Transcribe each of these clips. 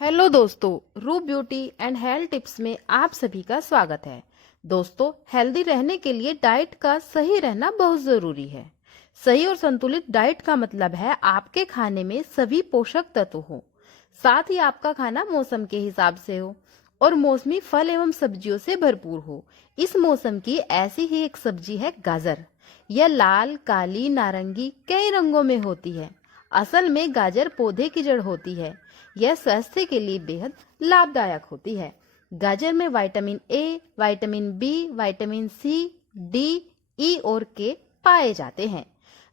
Hello दोस्तों, रूप beauty and health tips में आप सभी का स्वागत है। दोस्तों, हेल्दी रहने के लिए डाइट का सही रहना बहुत जरूरी है। सही और संतुलित डाइट का मतलब है आपके खाने में सभी पोषक तत्व हो, साथ ही आपका खाना मौसम के हिसाब से हो और मौसमी फल एवं सब्जियों से भरपूर हो। इस मौसम की ऐसी ही एक सब्जी है गाजर। यह लाल, काली, नारंगी कई रंगों में होती है। असल में गाजर पौधे की जड़ होती है। यह स्वास्थ्य के लिए बेहद लाभदायक होती है। गाजर में vitamin A, vitamin B, vitamin C, D, E और के पाए जाते हैं।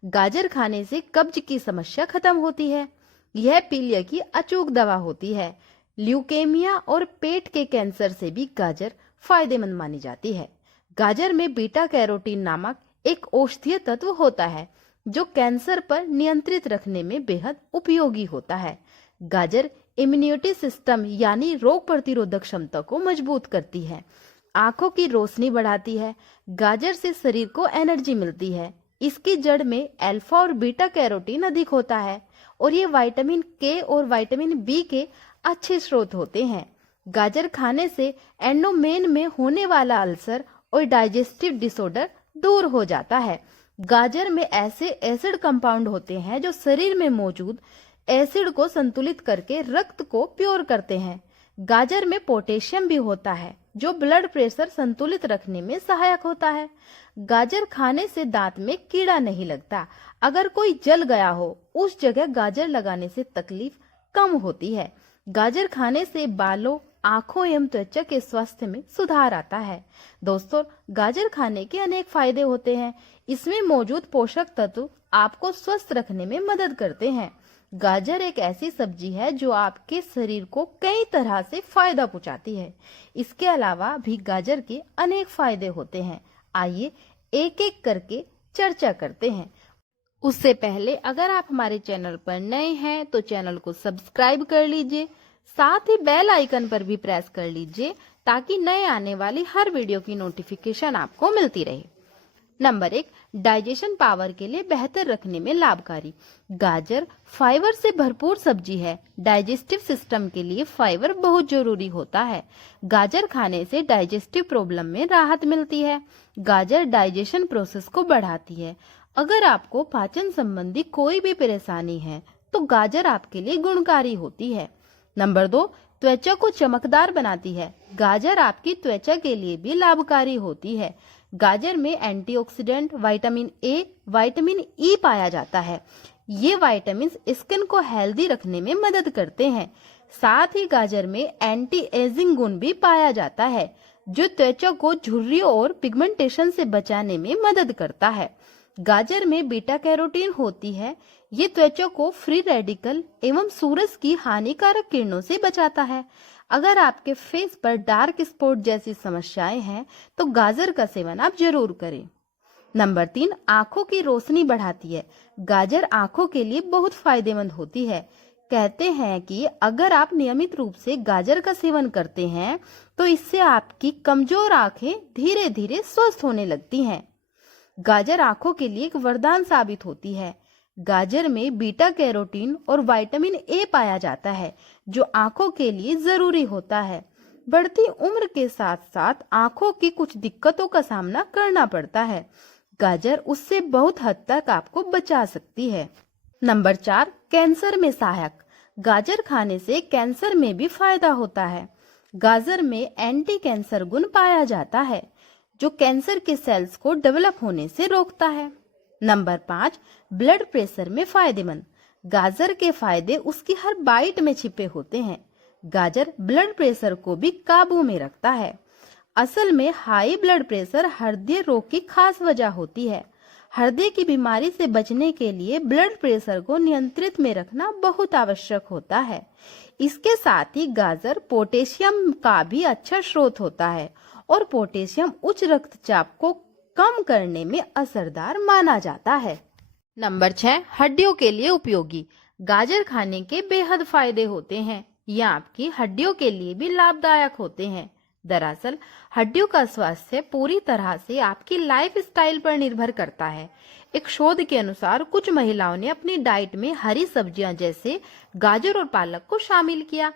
गाजर खाने से कब्ज की समस्या खत्म होती है। यह पीलिया की अचूक दवा होती है। ल्यूकेमिया और पेट के कैंसर से भी गाजर फायदेमंद मानी जाती है। गाजर में बीटा कैरोटीन नामक एक औषधीय तत्व होता है जो कैंसर पर नियंत्रित रखने में बेहद उपयोगी होता है। गाजर इम्यूनिटी सिस्टम यानी रोग प्रतिरोधक क्षमता को मजबूत करती है। आंखों की रोशनी बढ़ाती है। गाजर से शरीर को एनर्जी मिलती है। इसकी जड़ में अल्फा और बीटा कैरोटीन अधिक होता है और ये विटामिन के और विटामिन बी के अच्छे स्रोत होते हैं। गाजर खाने से एंडोमेन में होने वाला अल्सर और डाइजेस्टिव डिसऑर्डर दूर हो जाता है। गाजर में ऐसे एसिड कंपाउंड होते हैं जो शरीर में मौजूद एसिड को संतुलित करके रक्त को प्योर करते हैं। गाजर में पोटेशियम भी होता है जो ब्लड प्रेशर संतुलित रखने में सहायक होता है। गाजर खाने से दांत में कीड़ा नहीं लगता। अगर कोई जल गया हो उस जगह गाजर लगाने से तकलीफ कम होती है। गाजर खाने से बालों, आंखों एवं त्वचा के स्वास्थ्य में सुधार आता है। दोस्तों, गाजर खाने के अनेक फायदे होते हैं। इसमें मौजूद पोषक तत्व आपको स्वस्थ रखने में मदद करते हैं। गाजर एक ऐसी सब्जी है जो आपके शरीर को कई तरह से फायदा पहुंचाती है। इसके अलावा भी गाजर के अनेक फायदे होते हैं। आइए एक एक करके चर्चा करते हैं। उससे पहले अगर आप हमारे चैनल पर नए हैं तो चैनल को सब्सक्राइब कर लीजिए, साथ ही बेल आइकन पर भी प्रेस कर लीजिए ताकि नए आने वाली हर वीडियो की नोटिफिकेशन आपको मिलती रहे। नंबर 1, डाइजेशन पावर के लिए बेहतर रखने में लाभकारी। गाजर फाइबर से भरपूर सब्जी है। डाइजेस्टिव सिस्टम के लिए फाइबर बहुत जरूरी होता है। गाजर खाने से डाइजेस्टिव प्रॉब्लम में राहत मिलती है। गाजर डाइजेशन प्रोसेस को बढ़ाती है। अगर आपको पाचन संबंधी कोई भी परेशानी है तो गाजर आपके लिए गुणकारी होती है। नंबर 2, त्वचा को चमकदार बनाती है। गाजर आपकी त्वचा के लिए भी लाभकारी होती है। गाजर में antioxidant, vitamin A, vitamin E पाया जाता है। ये विटामिन स्किन को हेल्दी रखने में मदद करते हैं। साथ ही गाजर में एंटी एजिंग गुण भी पाया जाता है जो त्वचा को झुर्रियों और पिगमेंटेशन से बचाने में मदद करता है। गाजर में बीटा कैरोटीन होती है। ये त्वचा को फ्री रेडिकल एवं सूरज की हानिकारक किरणों से बचाता है। अगर आपके फेस पर डार्क स्पॉट जैसी समस्याएं हैं तो गाजर का सेवन आप जरूर करें। नंबर 3, आंखों की रोशनी बढ़ाती है। गाजर आंखों के लिए बहुत फायदेमंद होती है। कहते हैं कि अगर आप नियमित रूप से गाजर का सेवन करते हैं तो इससे आपकी कमजोर आंखें धीरे धीरे स्वस्थ होने लगती हैं। गाजर आंखों के लिए एक वरदान साबित होती है। गाजर में बीटा कैरोटीन और विटामिन ए पाया जाता है जो आंखों के लिए जरूरी होता है। बढ़ती उम्र के साथ साथ आंखों की कुछ दिक्कतों का सामना करना पड़ता है। गाजर उससे बहुत हद तक आपको बचा सकती है। नंबर 4, कैंसर में सहायक। गाजर खाने से कैंसर में भी फायदा होता है। गाजर में एंटी कैंसर गुण पाया जाता है जो कैंसर के सेल्स को डेवलप होने से रोकता है। नंबर 5, ब्लड प्रेशर में फायदेमंद। गाजर के फायदे उसकी हर बाइट में छिपे होते हैं। गाजर ब्लड प्रेशर को भी काबू में रखता है। असल में हाई ब्लड प्रेशर हृदय रोग की खास वजह होती है। हृदय की बीमारी से बचने के लिए ब्लड प्रेशर को नियंत्रित में रखना बहुत आवश्यक होता है। इसके साथ ही गाजर पोटेशियम का भी अच्छा स्रोत होता है और पोटेशियम उच्च रक्तचाप को कम करने में असरदार माना जाता है। नंबर 6, हड्डियों के लिए उपयोगी। गाजर खाने के बेहद फायदे होते हैं। ये आपकी हड्डियों के लिए भी लाभदायक होते हैं। दरअसल हड्डियों का स्वास्थ्य पूरी तरह से आपकी लाइफ स्टाइल पर निर्भर करता है। एक शोध के अनुसार कुछ महिलाओं ने अपनी डाइट में हरी सब्जियां जैसे गाजर और पालक को शामिल किया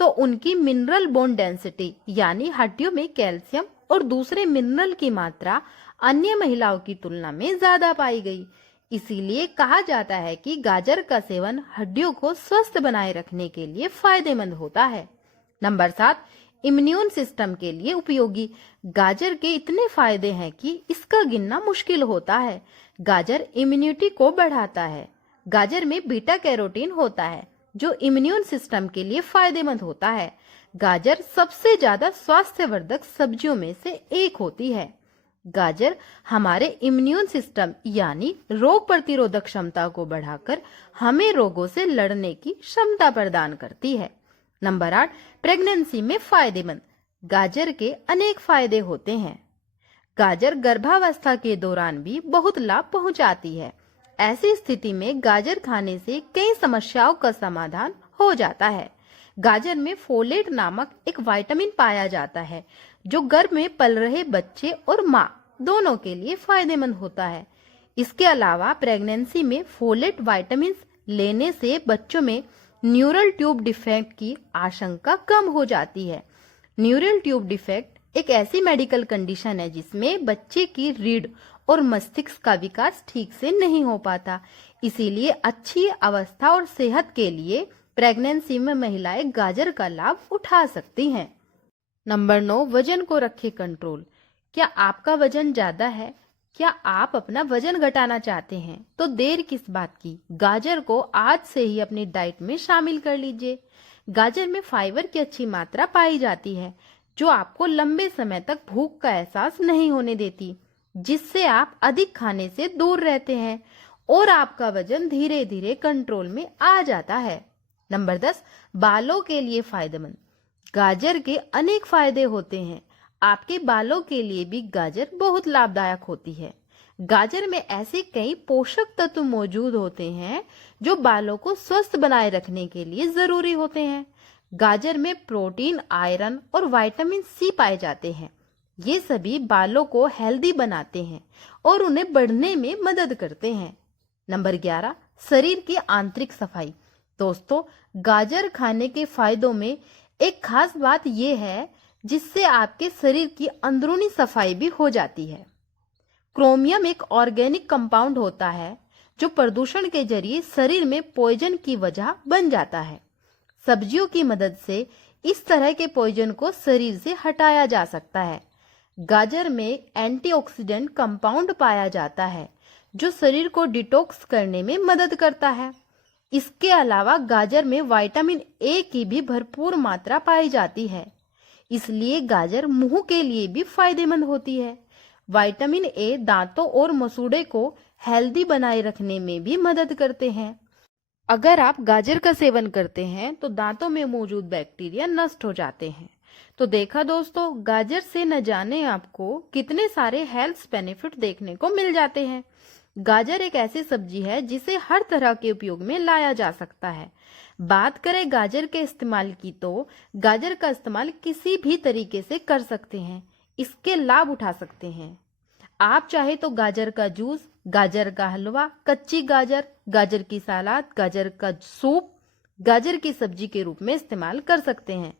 तो उनकी मिनरल बोन डेंसिटी यानी हड्डियों में कैल्शियम और दूसरे मिनरल की मात्रा अन्य महिलाओं की तुलना में ज्यादा पाई गई। इसीलिए कहा जाता है कि गाजर का सेवन हड्डियों को स्वस्थ बनाए रखने के लिए फायदेमंद होता है। नंबर 7, इम्यून सिस्टम के लिए उपयोगी। गाजर के इतने फायदे हैं कि इसका गिनना मुश्किल होता है। गाजर इम्यूनिटी को बढ़ाता है। गाजर में बीटा कैरोटीन होता है जो इम्यून सिस्टम के लिए फायदेमंद होता है। गाजर सबसे ज्यादा स्वास्थ्यवर्धक सब्जियों में से एक होती है। गाजर हमारे इम्यून सिस्टम यानी रोग प्रतिरोधक क्षमता को बढ़ाकर हमें रोगों से लड़ने की क्षमता प्रदान करती है। नंबर 8, प्रेगनेंसी में फायदेमंद। गाजर के अनेक फायदे होते हैं। गाजर गर्भावस्था के दौरान भी बहुत लाभ पहुंचाती है। ऐसी स्थिति में गाजर खाने से कई समस्याओं का समाधान हो जाता है। गाजर में फोलेट नामक एक विटामिन पाया जाता है जो गर्भ में पल रहे बच्चे और माँ दोनों के लिए फायदेमंद होता है। इसके अलावा प्रेगनेंसी में फोलेट विटामिन लेने से बच्चों में न्यूरल ट्यूब डिफेक्ट की आशंका कम हो जाती है। न्यूरल ट्यूब डिफेक्ट एक ऐसी मेडिकल कंडीशन है जिसमें बच्चे की रीढ़ और मस्तिष्क का विकास ठीक से नहीं हो पाता। इसीलिए अच्छी अवस्था और सेहत के लिए प्रेगनेंसी में महिलाएं गाजर का लाभ उठा सकती हैं। नंबर 9, वजन को रखे कंट्रोल। क्या आपका वजन ज्यादा है? क्या आप अपना वजन घटाना चाहते हैं? तो देर किस बात की, गाजर को आज से ही अपनी डाइट में शामिल कर लीजिए। गाजर में फाइबर की अच्छी मात्रा पाई जाती है जो आपको लंबे समय तक भूख का एहसास नहीं होने देती, जिससे आप अधिक खाने से दूर रहते हैं और आपका वजन धीरे धीरे कंट्रोल में आ जाता है। नंबर 10, बालों के लिए फायदेमंद। गाजर के अनेक फायदे होते हैं। आपके बालों के लिए भी गाजर बहुत लाभदायक होती है। गाजर में ऐसे कई पोषक तत्व मौजूद होते हैं जो बालों को स्वस्थ बनाए रखने के लिए जरूरी होते हैं। गाजर में प्रोटीन, आयरन और विटामिन सी पाए जाते हैं। ये सभी बालों को हेल्दी बनाते हैं और उन्हें बढ़ने में मदद करते हैं। नंबर 11, शरीर की आंतरिक सफाई। दोस्तों, गाजर खाने के फायदों में एक खास बात यह है जिससे आपके शरीर की अंदरूनी सफाई भी हो जाती है। क्रोमियम एक ऑर्गेनिक कंपाउंड होता है जो प्रदूषण के जरिए शरीर में पॉइजन की वजह बन जाता है। सब्जियों की मदद से इस तरह के पॉइजन को शरीर से हटाया जा सकता है। गाजर में एंटीऑक्सीडेंट कंपाउंड पाया जाता है जो शरीर को डिटॉक्स करने में मदद करता है। इसके अलावा गाजर में विटामिन ए की भी भरपूर मात्रा पाई जाती है, इसलिए गाजर मुंह के लिए भी फायदेमंद होती है। विटामिन ए दांतों और मसूड़े को हेल्दी बनाए रखने में भी मदद करते हैं। अगर आप गाजर का सेवन करते हैं तो दांतों में मौजूद बैक्टीरिया नष्ट हो जाते हैं। तो देखा दोस्तों, गाजर से न जाने आपको कितने सारे हेल्थ बेनिफिट देखने को मिल जाते हैं। गाजर एक ऐसी सब्जी है जिसे हर तरह के उपयोग में लाया जा सकता है। बात करें गाजर के इस्तेमाल की तो गाजर का इस्तेमाल किसी भी तरीके से कर सकते हैं, इसके लाभ उठा सकते हैं। आप चाहे तो गाजर का जूस, गाजर का हलवा, कच्ची गाजर, गाजर की सलाद, गाजर का सूप, गाजर की सब्जी के रूप में इस्तेमाल कर सकते हैं।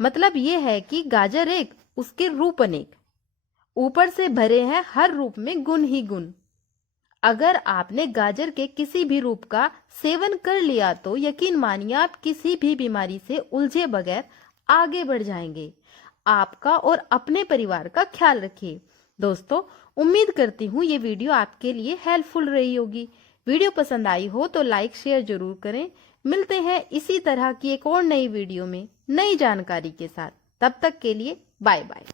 मतलब ये है कि गाजर एक, उसके रूप अनेक, ऊपर से भरे हैं हर रूप में गुण ही गुण। अगर आपने गाजर के किसी भी रूप का सेवन कर लिया तो यकीन मानिए आप किसी भी बीमारी से उलझे बगैर आगे बढ़ जाएंगे। आपका और अपने परिवार का ख्याल रखिए। दोस्तों, उम्मीद करती हूँ ये वीडियो आपके लिए हेल्पफुल रही होगी। वीडियो पसंद आई हो तो लाइक शेयर जरूर करें। मिलते हैं इसी तरह की एक और नई वीडियो में नई जानकारी के साथ। तब तक के लिए बाय बाय।